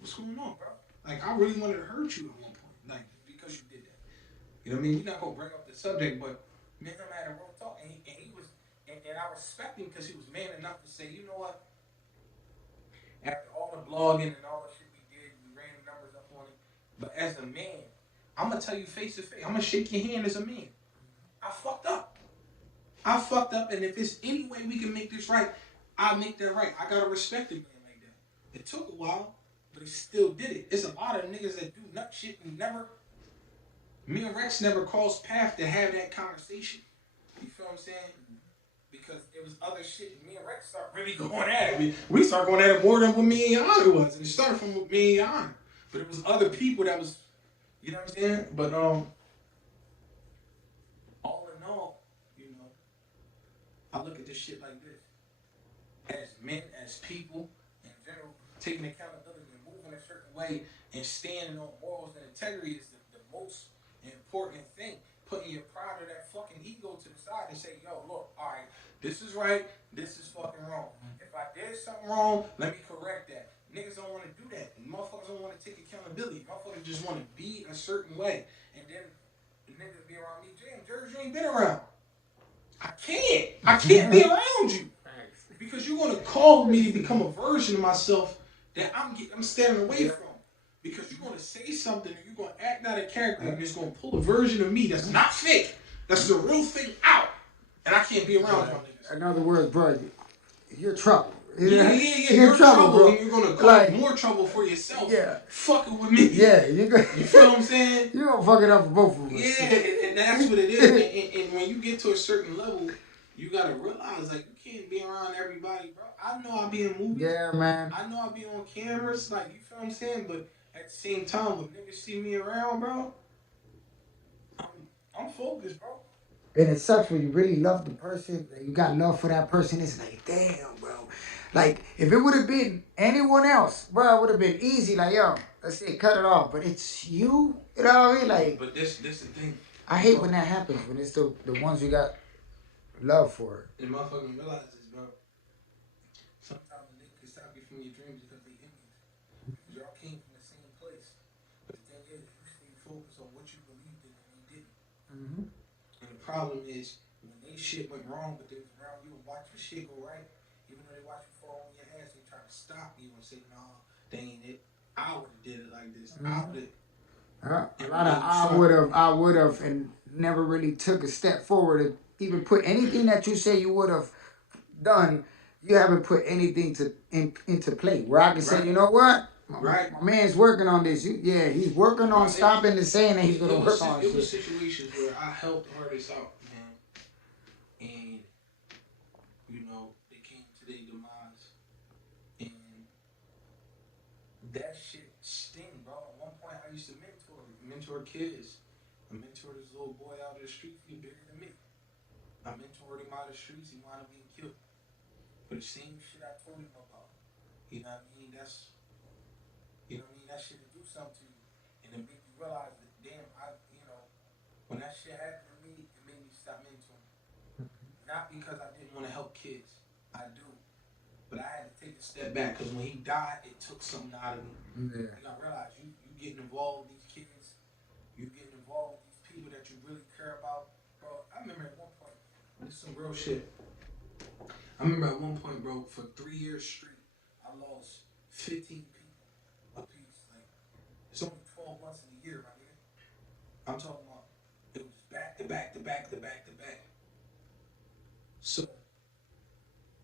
what's going on, bro? Like, I really wanted to hurt you at one point, like, because you did that. You know what I mean? We're not going to bring up the subject, but me and him had a real talk, and he was, and I respect him because he was man enough to say, you know what? After all the blogging and all the shit we did, we ran the numbers up on it. But as a man, I'm going to tell you face to face, I'm going to shake your hand as a man. I fucked up, and if there's any way we can make this right, I'll make that right. I got to respect a man like that. It took a while, but he still did it. There's a lot of niggas that do nut shit and never, me and Rex never crossed path to have that conversation. You feel what I'm saying? Because there was other shit. Me and Rex start really going at it. We start going at it more than what me and Yana was. And it started from me and Yana. But it was other people that was, you know what I'm saying? But all in all, you know, I look at this shit like this. As men, as people, in general, taking accountability and moving a certain way and standing on morals and integrity is the most important thing. Putting your pride or that fucking ego to the side and say, yo, look, all right, this is right, this is fucking wrong. If I did something wrong, let me correct that. Niggas don't want to do that. Motherfuckers don't want to take accountability. Motherfuckers just want to be a certain way. And then the niggas be around me, Jers, you ain't been around. I can't be around you. Because you're gonna call me to become a version of myself that I'm standing away from. Because you're gonna say something and you're gonna act out of character and it's gonna pull a version of me that's not fake. That's the real thing out. And I can't be around y'all niggas. In other words, bro, you're trouble. Yeah. You're trouble, bro. And you're gonna cause more trouble for yourself. Yeah. Fucking with me. Yeah, you feel what I'm saying? You're gonna fuck it up for both of us. Yeah, and that's what it is. And when you get to a certain level, you gotta realize, like, you can't be around everybody, bro. I know I be in movies. Yeah, man. I know I be on cameras, like, you feel what I'm saying? But at the same time, when niggas see me around, bro, I'm focused, bro. And it sucks when you really love the person, and you got love for that person. It's like, damn, bro. Like, if it would have been anyone else, bro, it would have been easy. Like, yo, let's say, cut it off. But it's you, you know what I mean? Like, but this the thing. I hate when that happens, when it's the ones you got love for. And motherfuckers realize this, bro. Sometimes a nigga can stop you from your dreams because they enemies. Y'all came from the same place. But the thing is, you stay focused on what you believed in and they didn't. Mm-hmm. And the problem is, when they shit went wrong, but they was around you and watch your shit go right, even though they watch you fall on your ass, they try to stop you and say, nah, they ain't it. I would have did it like this. Mm-hmm. I would have. A lot of I would have, and never really took a step forward to even put anything that you say you would have done. You haven't put anything into play where I can say, you know what, my man's working on this. He's working on stopping the saying that he's gonna work on. It was situations where I helped artists out, man, and you know they came to their demise, and that shit sting, bro. At one point, I used to mentor kids. I mentored this little boy out of the streets. He bigger than me. I mentored him out of the streets. He wound up being killed. But the same shit I told him about. You know what I mean? That shit will do something to you. And it make you realize that, damn, when that shit happened to me, it made me stop mentoring. Not because I didn't want to help kids. I do. But I had to take a step back because when he died, it took something out of me. Yeah. You gotta realize you getting involved with these kids, you getting involved with these people that you really care about. Bro, I remember at one point, this is some real shit. I remember at one point, bro, for 3 years straight, I lost 15 people a piece. Like, it's only 12 months in a year, my nigga. I'm talking about, it was back to back to back to back to back. So,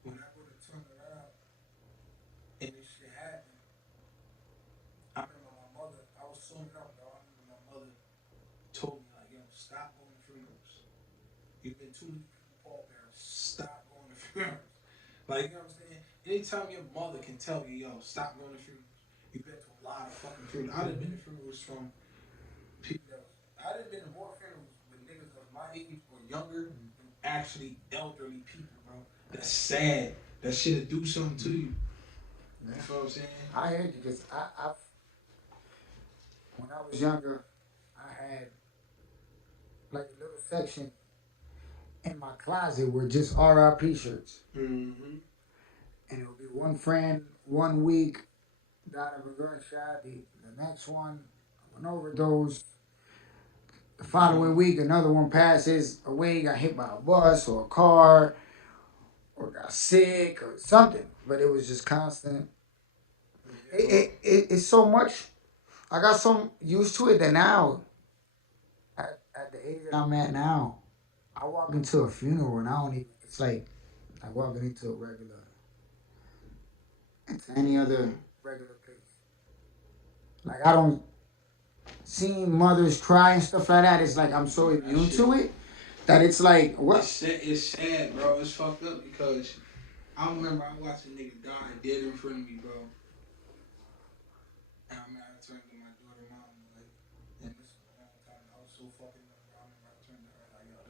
when I would have turned around and this shit happened, I remember my mother, I was so young, dog. I remember my mother told me, like, yo, stop going to funerals. You've been too many people pallbearers. Stop going to funerals. Like, you know what I'm saying? Anytime your mother can tell you, yo, stop going to funerals, you've been to a lot of fucking funerals. I'd have been to funerals from people that I'd have been to more funerals with niggas of my age or younger than actually elderly people, bro. That's sad. That shit'll do something to you. You know what I'm saying? I heard you because I when I was younger, I had like a little section in my closet were just RIP shirts. Mm-hmm. And it would be one friend, 1 week, died of a gunshot. The next one, an overdose. The following week, another one passes away, got hit by a bus or a car, or got sick or something. But it was just constant. It's so much. I got so used to it that now, at the age that I'm at now, I walk into a funeral and I don't even, it's like walking into a regular, into any other regular place. Like, I don't, seeing mothers cry and stuff like that, it's like I'm so immune to it that it's like, what? It's sad, bro. It's fucked up because I remember I watched a nigga die dead in front of me, bro. And I turned to my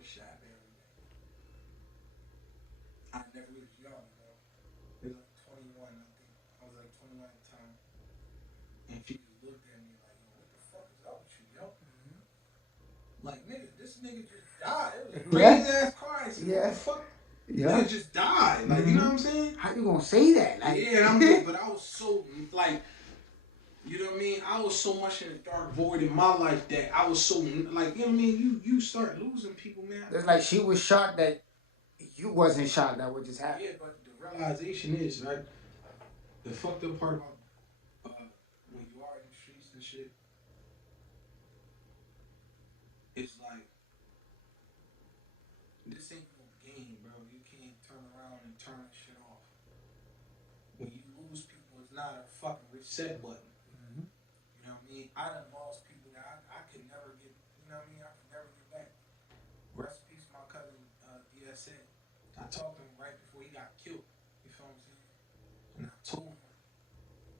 shot every day. I never was young, bro. It was like 21, I think. I was like 21 at the time. And she just looked at me like, yo, what the fuck is up with you, yo? Like, nigga, this nigga just died. It was a crazy ass car accident. What the fuck? Nigga just died. Like, you know what I'm saying? How you gonna say that? Like, yeah, I'm good, but I was so, like, you know what I mean? I was so much in a dark void in my life that I was so, like, you know what I mean? You start losing people, man. it's like she was shocked that you wasn't shocked that what just happened. Yeah, but the realization is, right? The fucked up part about when you are in the streets and shit, it's like, this ain't no game, bro. You can't turn around and turn that shit off. When you lose people, it's not a fucking reset button. You know what I mean? I done lost people that I could never get, you know what I mean? I could never get back. Rest in peace, my cousin, DSA. I talked to him right before he got killed. You feel what I'm saying? And I told him,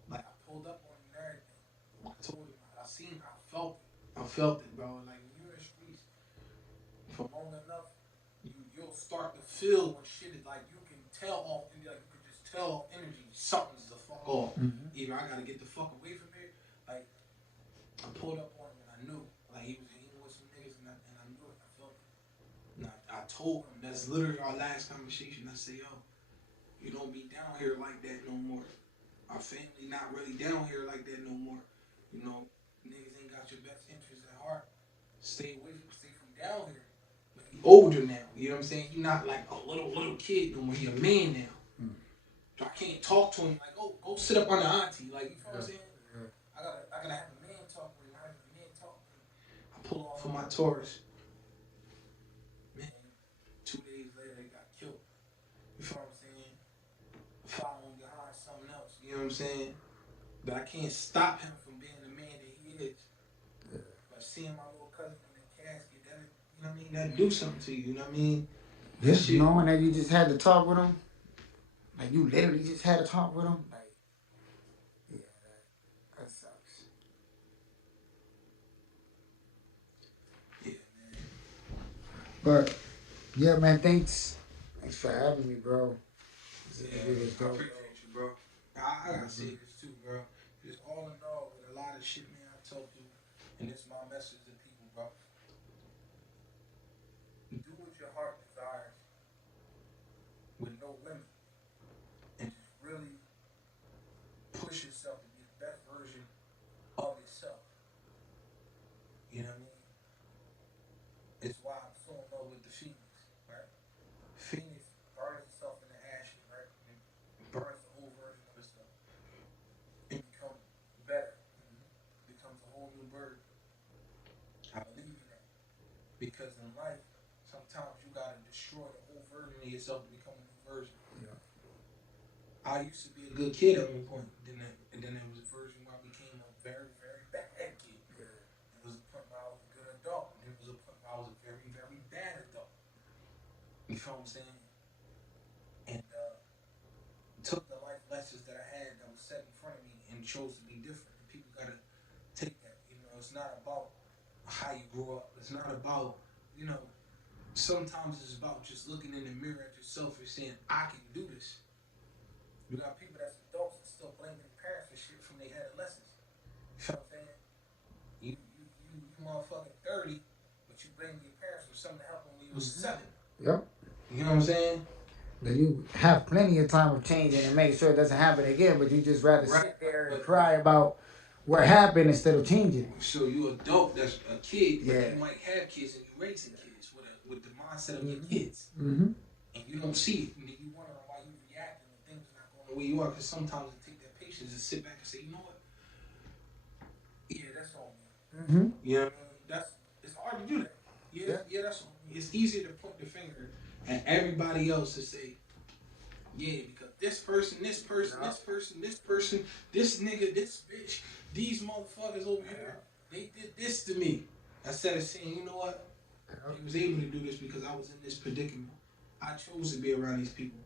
like, I pulled up on him and everything. I told him, I seen, I felt it. I felt it, bro. Like, when you're in the streets for long enough, you'll start to feel when shit is like, you can tell off, like, you can just tell off energy, something's the fuck off. Either I gotta get the fuck away from here, like, I pulled up on him and I knew, like, he was hanging with some niggas and I knew it, I felt it. And I told him, that's literally our last conversation. I said, yo, you don't be down here like that no more. Our family not really down here like that no more. You know, niggas ain't got your best interests at heart. Stay from down here. Like, you older now, you know what I'm saying? You're not like a little kid no more. You're a man now. So I can't talk to him like, oh, go sit up on the auntie. Like, you know what I'm saying? I gotta have a man talk with him. I have a man talk with him. I pull off of my Taurus. Man, 2 days later, he got killed. You feel what I'm saying? Following behind something else. You know what I'm saying? But I can't stop him from being the man that he is. But seeing my little cousin in the casket, that, you know what I mean? That do something to you. You know what I mean? Just knowing that you just had to talk with him, like you literally just had to talk with him, like, yeah, that sucks. Yeah, man. But yeah, man, thanks for having me, bro. Yeah, I appreciate you, bro. I gotta say this too, bro. Just all in all, with a lot of shit, man, I told you, and it's my message to people, bro. Do what your heart desires with no limit, and just really push yourself to be the best version of yourself. You know what I mean? It's why I'm so in love with the Phoenix, right? Phoenix burns itself in the ashes, right? It burns the whole version of itself. It becomes better. Becomes a whole new bird. I believe in that. Because in life, sometimes you gotta destroy the whole version of yourself to become a new version. Yeah. I used to be a good kid at one point. And then there was a version where I became a very, very bad kid. Yeah. There was a point where I was a good adult. And there was a point where I was a very, very bad adult. You feel what I'm saying? And took the life lessons that I had that was set in front of me and chose to be different. And people gotta take that. You know, it's not about how you grew up. It's not about, you know, sometimes it's about just looking in the mirror at yourself and saying, I can do this. You got people that's adults and still blaming their parents for shit from their adolescence. You feel what I'm saying? You motherfucking 30, but you blame your parents for something that happened when you was 7. Yep. You know what I'm saying? That you have plenty of time of changing and make sure it doesn't happen again, but you just rather sit there and cry about what happened instead of changing. So you adult that's a kid, but Yeah. you might have kids and you raising kids with the mindset of your kids. Mm-hmm. And you don't see it. And then you wonder why you reacting when things are not going the way you are. Because sometimes it takes that patience to sit back and say, you know what? Yeah, that's on me. Mm-hmm. You know what I mean? It's hard to do that. Yeah, that's on me. It's easier to point the finger at everybody else to say, yeah, because this person, this nigga, this bitch, these motherfuckers over here, they did this to me. Instead of saying, you know what? I was able to do this because I was in this predicament. I chose to be around these people.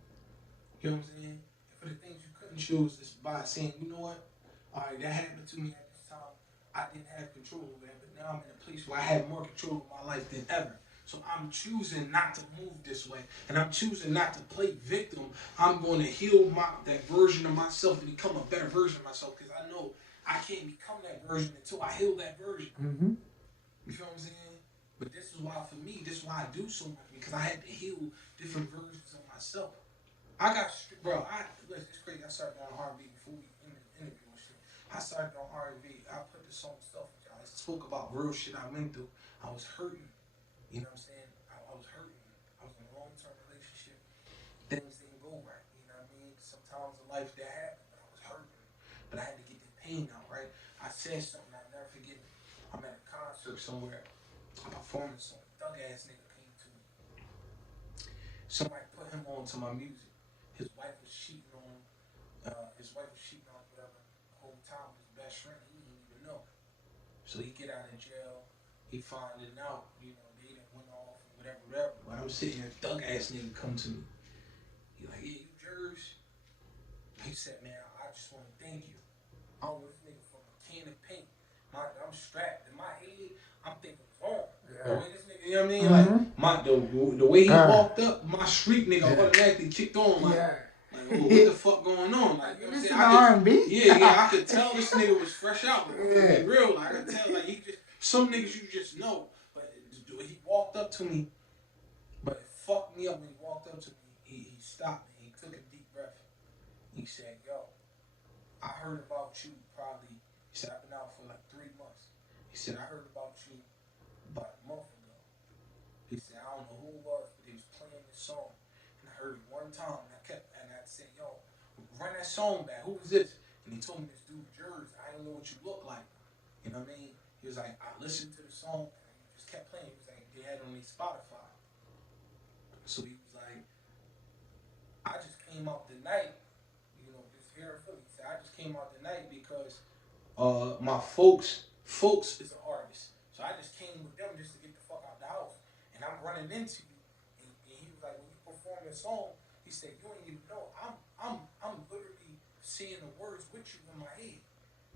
You know what I'm saying? And for the things you couldn't choose, is by saying, you know what? All right, that happened to me at this time. I didn't have control over that, but now I'm in a place where I have more control of my life than ever. So I'm choosing not to move this way, and I'm choosing not to play victim. I'm going to heal that version of myself to become a better version of myself, because I know I can't become that version until I heal that version. Mm-hmm. You feel what I'm saying? But this is why, for me, this is why I do so much, because I had to heal different versions of myself. Listen, it's crazy. I started on R&B before we interview and shit. I started on R&B. I put this on stuff with y'all. I spoke about real shit I went through. I was hurting. You know what I'm saying? I was hurting. I was in a long-term relationship. Things didn't go right. You know what I mean? Sometimes in life that happened, but I was hurting. But I had to get the pain out, right? I said something I'll never forget. I'm at a concert somewhere. I'm performing something. Thug ass nigga came to me. Somebody put him on to my music. His wife was cheating on him. Whatever. The whole time his best friend, he didn't even know. So he get out of jail. He finding out, they done went off and whatever. But I'm sitting here, thug ass nigga come to me. He like, yeah, you Jers. He said, man, I just want to thank you. I don't know this nigga from a can of paint. I'm strapped. In my head, I'm thinking, the way this nigga, you know what I mean? Like, the way he walked up, my street nigga automatically kicked on. Like, what the fuck going on? Like, you know what I'm saying? I could tell this nigga was fresh out. Like, real. Like, I could tell, like, some niggas you just know. But he walked up to me, but it fucked me up when he walked up to me. He stopped me. He took a deep breath. He said, yo, I heard about you probably. He said, I've been out for like 3 months. He said, I heard about you about a month ago. He said, I don't know who it was, but he was playing this song. And I heard it one time, and I said, yo, run that song back. Who is this? And he told me this dude, Jers. I didn't know what you look like. You know what I mean? He was like, I listened to the song, and he just kept playing. He was like, they had it on his Spotify. So he was like, I just came out the night, just here in Philly. He said, I just came out the night because my folks is an artist. So I just came with them just to get the fuck out the house. And I'm running into you. And he was like, when you perform this song, he said, you ain't even know. I'm literally seeing the words with you in my head.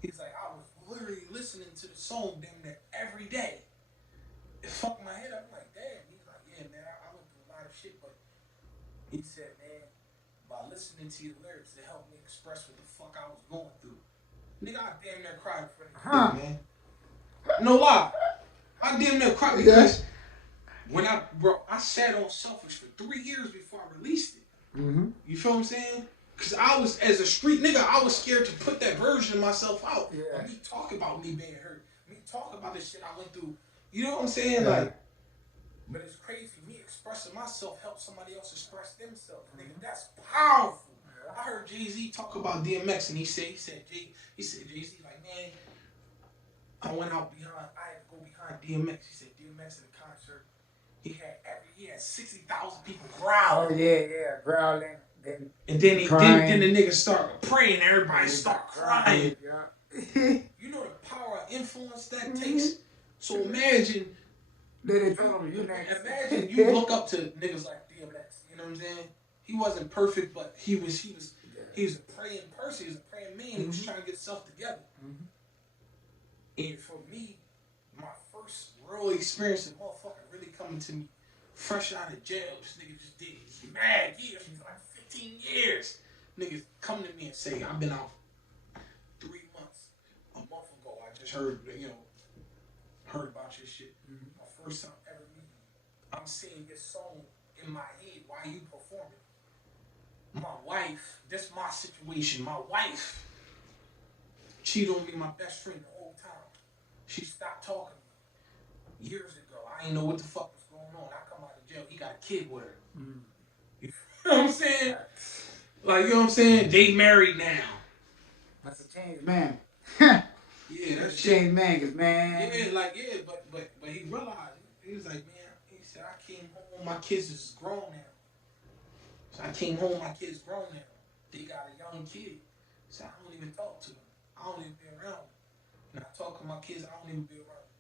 He's like, I was literally listening to the song damn near every day. It fucked my head up. I'm like, damn. He's like, yeah, man, I went through a lot of shit, but he said, man, by listening to your lyrics, it helped me express what the fuck I was going through. Nigga, I damn near cried for you, man. No lie. I damn near cried because when I sat on Selfish for 3 years before I released it. Mm-hmm. You feel what I'm saying? Because I was, as a street nigga, I was scared to put that version of myself out. Yeah. Me talk about me being hurt. Me talk about the shit I went through. You know what I'm saying? Yeah. Like, but it's crazy. Me expressing myself helps somebody else express themselves. Nigga, that's powerful. Yeah. I heard Jay-Z talk about DMX, and he said Jay-Z, like, man, I had to go behind DMX. He said DMX at a concert, he had 60,000 people growling. Oh yeah, growling. And then the niggas start praying, everybody start crying. Yeah. You know the power of influence that takes? So imagine you look up to niggas like DMX, you know what I'm saying? He wasn't perfect, but he was a praying person, he was a praying man, he was trying to get himself together. And for me, my first real experience of motherfucker really coming to me fresh out of jail, this nigga just did mad years, like 15 years. Niggas come to me and say, I've been out 3 months. A month ago, I just heard about your shit. My first time ever meeting you. I'm singing this song in my head while you performing. My wife, this my situation. My wife cheated on me, my best friend, the whole time. She stopped talking to me years ago. I didn't know what the fuck was going on. I come out of jail, he got a kid with her. You know what I'm saying? Like, you know what I'm saying? They married now. That's a changed man. Yeah, that's a changed man, cause man. Yeah, but he realized, he was like, man, he said, I came home, my kids is grown now. So I came home, my kids grown now. They got a young kid. So I don't even talk to them. I don't even be around them. When I talk to my kids, I don't even be around them.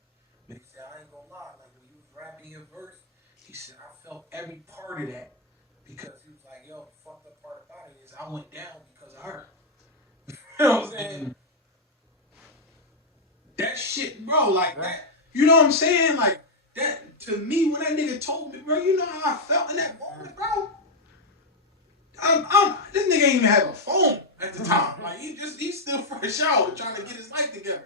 But he said, I ain't gonna lie, like when you was rapping your verse, he said, I felt every part of that. Because he was like, yo, the fucked up part about it is I went down because of her. You know what I'm saying? That shit, bro, like that. You know what I'm saying? Like, that to me when that nigga told me, bro, you know how I felt in that moment, bro. This nigga ain't even have a phone at the time. Like he's still fresh out trying to get his life together.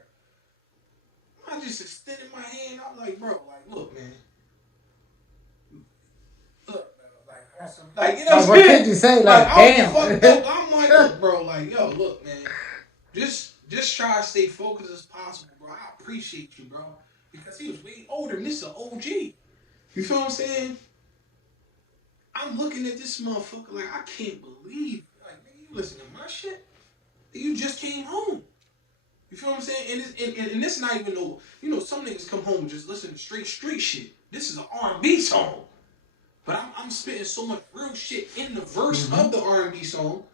I just extended my hand. I'm like, bro, like, look, man. Look, like you know what could you say? Like, damn. I'm fucked up. I'm like, look, bro, like, yo, look, man. Just try to stay focused as possible, bro. I appreciate you, bro. Because he was way older and this is an OG. You feel what I'm saying? I'm looking at this motherfucker like I can't believe, like, nigga, you listen to my shit? You just came home. You feel what I'm saying? And this not even no, you know, some niggas come home and just listen to straight street shit. This is an R&B song. But I'm spitting so much real shit in the verse of the R&B song.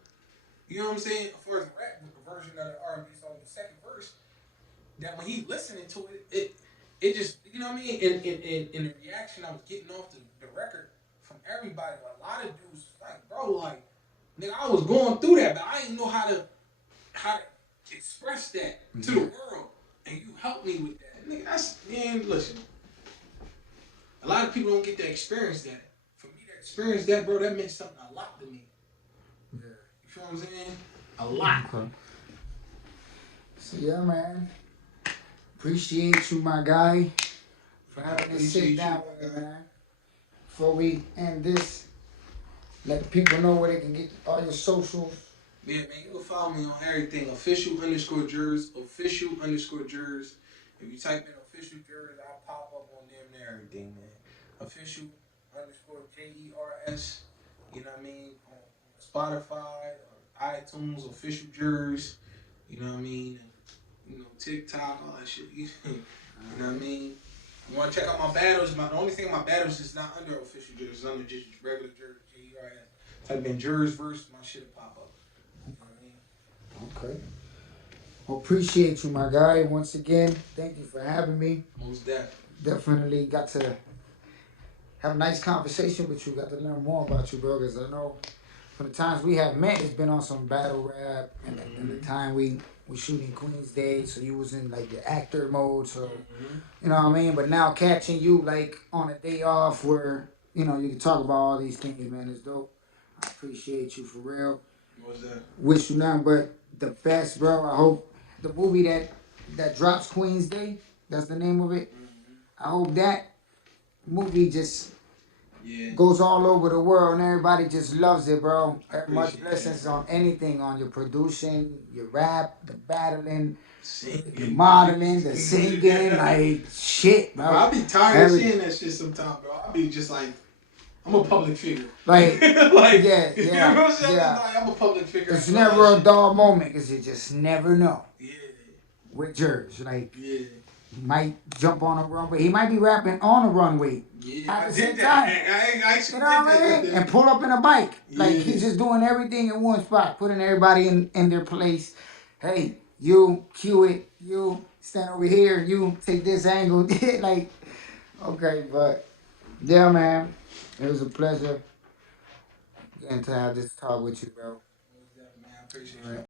You know what I'm saying? As far as rap with the version of the R&B song, the second verse, that when he listening to it just, you know what I mean? And the reaction I was getting off the record from everybody, a lot of dudes was like, bro, like, nigga, I was going through that, but I didn't know how to express that to the world. And you helped me with that. Nigga, that's, man, listen. A lot of people don't get to experience that. For me to experience that, bro, that meant something a lot to me. Yeah. You feel what I'm saying? A lot. Okay. So yeah, man. Appreciate you, my guy, for having this sit down with me, man. Before we end this, let people know where they can get all your socials. Yeah, man, you can follow me on everything. Official_Jers. Official_Jers. If you type in official Jers, I'll pop up on them and everything, man. Official_Jers. You know what I mean? On Spotify, iTunes, official Jers. You know what I mean? And, you know, TikTok, all that shit. You know what I mean? You want to check out my battles? The only thing my battles is not under official Jers. It's under just regular Jers. Jers. Type in Jers verse, my shit will pop up. Okay. Well, appreciate you, my guy. Once again, thank you for having me. Most definitely. Definitely got to have a nice conversation with you. Got to learn more about you, bro. Because I know from the times we have met, it's been on some battle rap. And the time we shooting Queen's Day, so you was in like the actor mode. So, you know what I mean? But now catching you like on a day off where, you know, you can talk about all these things, man, is dope. I appreciate you for real. What was that? Wish you nothing but the best, bro. I hope the movie that drops Queen's Day, that's the name of it. I hope that movie just goes all over the world and everybody just loves it, bro. Much blessings on anything, on your producing, your rap, the battling, the modeling, the singing, like shit, bro. I be tired of seeing that shit sometimes, bro. I be just like, I'm a public figure. Like, like yeah. You know what I'm saying? Like, I'm a public figure. It's never a dull moment because you just never know. Yeah. With Jers, like, yeah. He might jump on a runway. He might be rapping on a runway. Yeah. At the same time. I You know what I mean? And pull up in a bike. Like, he's just doing everything in one spot, putting everybody in their place. Hey, you cue it. You stand over here. You take this angle. Like, okay, but yeah, man. It was a pleasure getting to have this talk with you, bro. Man, I appreciate it.